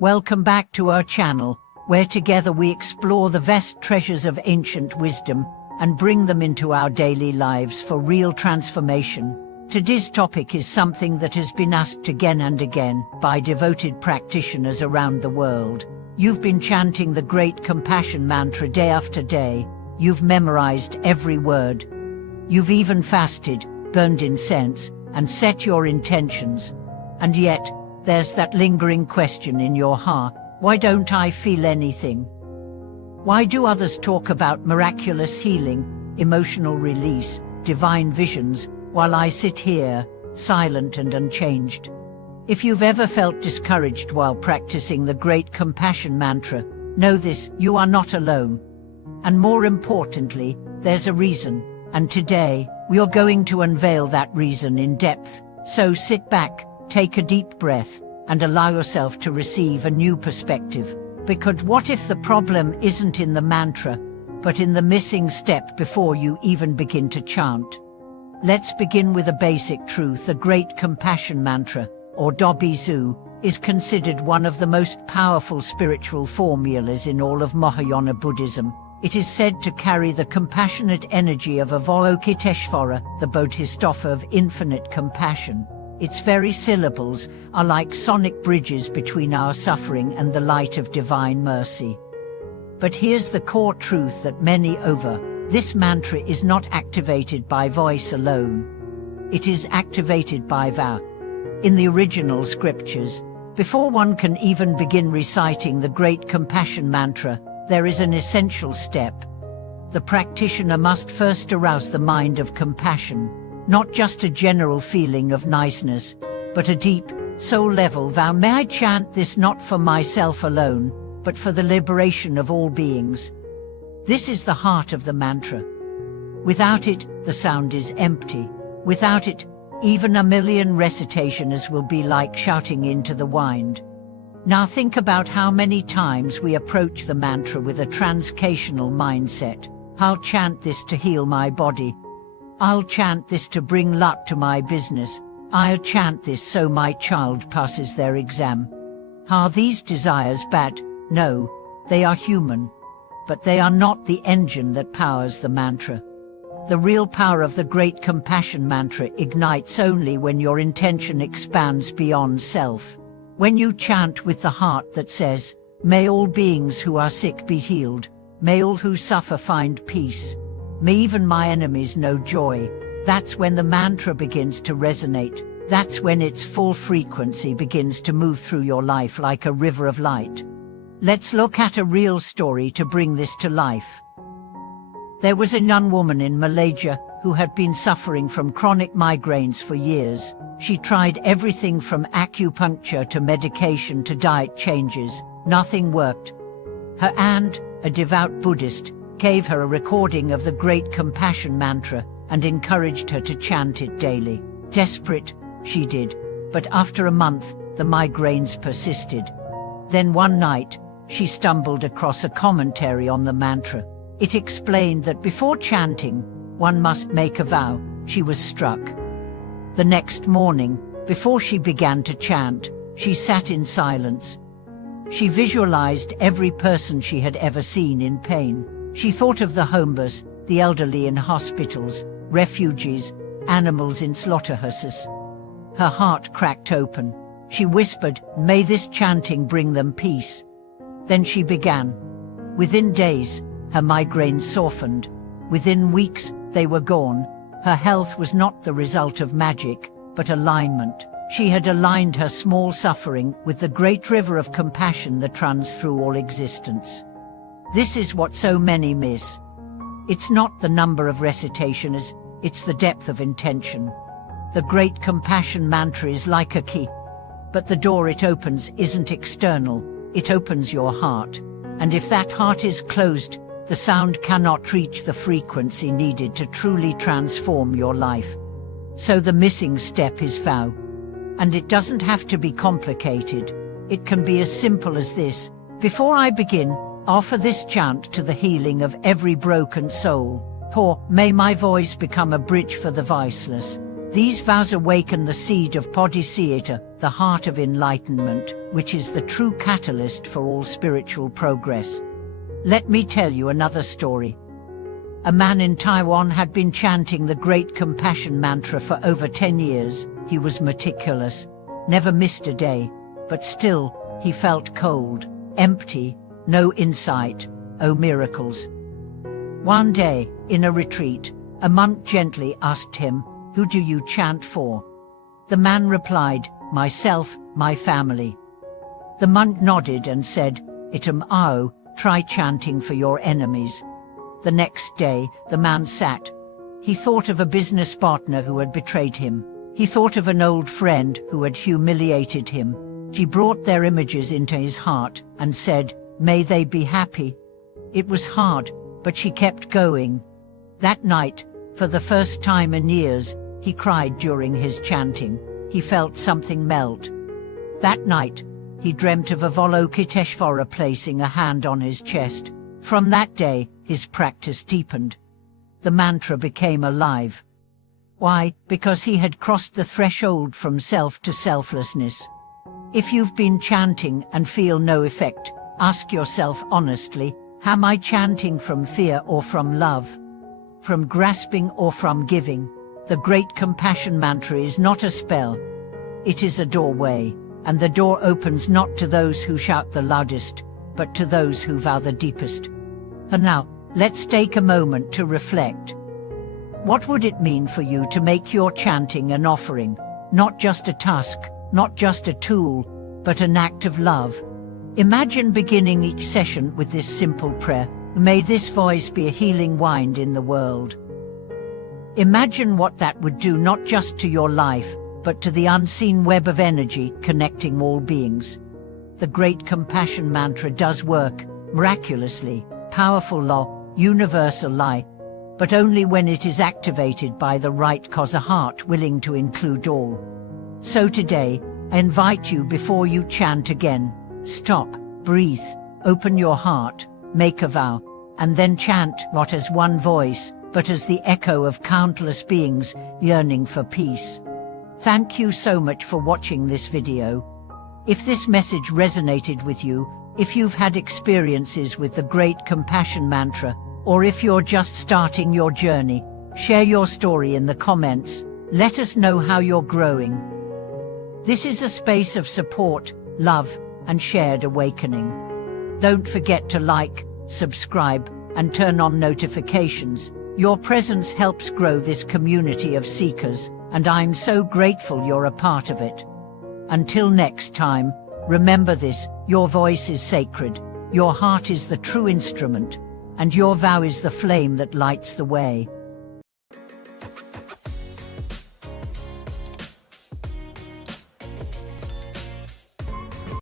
Welcome back to our channel, where together we explore the vast treasures of ancient wisdom and bring them into our daily lives for real transformation. Today's topic is something that has been asked again and again by devoted practitioners around the world. You've been chanting the great compassion mantra day after day. You've memorized every word. You've even fasted, burned incense, and set your intentions. And yet, there's that lingering question in your heart: why don't I feel anything? Why do others talk about miraculous healing, emotional release, divine visions, while I sit here, silent and unchanged? If you've ever felt discouraged while practicing the great compassion mantra, know this: you are not alone. And more importantly, there's a reason. And today, we are going to unveil that reason in depth. So sit back, take a deep breath, and allow yourself to receive a new perspective. Because what if the problem isn't in the mantra, but in the missing step before you even begin to chant? Let's begin with a basic truth. The great compassion mantra, or Dobizu, is considered one of the most powerful spiritual formulas in all of Mahayana Buddhism. It is said to carry the compassionate energy of Avalokiteshvara, the Bodhisattva of infinite compassion. Its very syllables are like sonic bridges between our suffering and the light of divine mercy. But here's the core truth that many over: this mantra is not activated by voice alone. It is activated by vow. In the original scriptures, before one can even begin reciting the great compassion mantra, there is an essential step. The practitioner must first arouse the mind of compassion, not just a general feeling of niceness, but a deep, soul-level vow. May I chant this not for myself alone, but for the liberation of all beings. This is the heart of the mantra. Without it, the sound is empty. Without it, even a million recitations will be like shouting into the wind. Now think about how many times we approach the mantra with a transcational mindset. I'll chant this to heal my body. I'll chant this to bring luck to my business. I'll chant this so my child passes their exam. Are these desires bad? No, they are human. But they are not the engine that powers the mantra. The real power of the great compassion mantra ignites only when your intention expands beyond self. When you chant with the heart that says, "May all beings who are sick be healed, may all who suffer find peace, may even my enemies know joy," that's when the mantra begins to resonate. That's when its full frequency begins to move through your life like a river of light. Let's look at a real story to bring this to life. There was a young woman in Malaysia who had been suffering from chronic migraines for years. She tried everything from acupuncture to medication to diet changes. Nothing worked. Her aunt, a devout Buddhist, gave her a recording of the great compassion mantra and encouraged her to chant it daily. Desperate, she did, but after a month, the migraines persisted. Then one night, she stumbled across a commentary on the mantra. It explained that before chanting, one must make a vow. She was struck. The next morning, before she began to chant, she sat in silence. She visualized every person she had ever seen in pain. She thought of the homeless, the elderly in hospitals, refugees, animals in slaughterhouses. Her heart cracked open. She whispered, "May this chanting bring them peace." Then she began. Within days, her migraines softened. Within weeks, they were gone. Her health was not the result of magic, but alignment. She had aligned her small suffering with the great river of compassion that runs through all existence. This is what so many miss. It's not the number of recitations, it's the depth of intention. The great compassion mantra is like a key, but the door it opens isn't external, it opens your heart. And if that heart is closed, the sound cannot reach the frequency needed to truly transform your life. So the missing step is vow. And it doesn't have to be complicated. It can be as simple as this: before I begin, offer this chant to the healing of every broken soul. Or, may my voice become a bridge for the voiceless. These vows awaken the seed of Bodhisattva, the heart of enlightenment, which is the true catalyst for all spiritual progress. Let me tell you another story. A man in Taiwan had been chanting the Great Compassion Mantra for over 10 years. He was meticulous, never missed a day, but still, he felt cold, empty, no insight, oh miracles. One day, in a retreat, a monk gently asked him, "Who do you chant for?" The man replied, "Myself, my family." The monk nodded and said, "Itam ao, try chanting for your enemies." The next day, the man sat. He thought of a business partner who had betrayed him. He thought of an old friend who had humiliated him. He brought their images into his heart and said, "May they be happy." It was hard, but she kept going. That night, for the first time in years, he cried during his chanting. He felt something melt. That night, he dreamt of Avalokiteshvara placing a hand on his chest. From that day, his practice deepened. The mantra became alive. Why? Because he had crossed the threshold from self to selflessness. If you've been chanting and feel no effect, ask yourself honestly, am I chanting from fear or from love? From grasping or from giving? The Great Compassion Mantra is not a spell. It is a doorway, and the door opens not to those who shout the loudest, but to those who vow the deepest. And now, let's take a moment to reflect. What would it mean for you to make your chanting an offering, not just a task, not just a tool, but an act of love? Imagine beginning each session with this simple prayer: "May this voice be a healing wind in the world." Imagine what that would do not just to your life, but to the unseen web of energy connecting all beings. The Great Compassion Mantra does work, miraculously, powerful law, universal lie, but only when it is activated by the right cause, a heart willing to include all. So today, I invite you, before you chant again, stop, breathe, open your heart, make a vow, and then chant not as one voice, but as the echo of countless beings yearning for peace. Thank you so much for watching this video. If this message resonated with you, if you've had experiences with the Great Compassion Mantra, or if you're just starting your journey, share your story in the comments. Let us know how you're growing. This is a space of support, love, and shared awakening. Don't forget to like, subscribe, and turn on notifications. Your presence helps grow this community of seekers, and I'm so grateful you're a part of it. Until next time, remember this: your voice is sacred, your heart is the true instrument, and your vow is the flame that lights the way.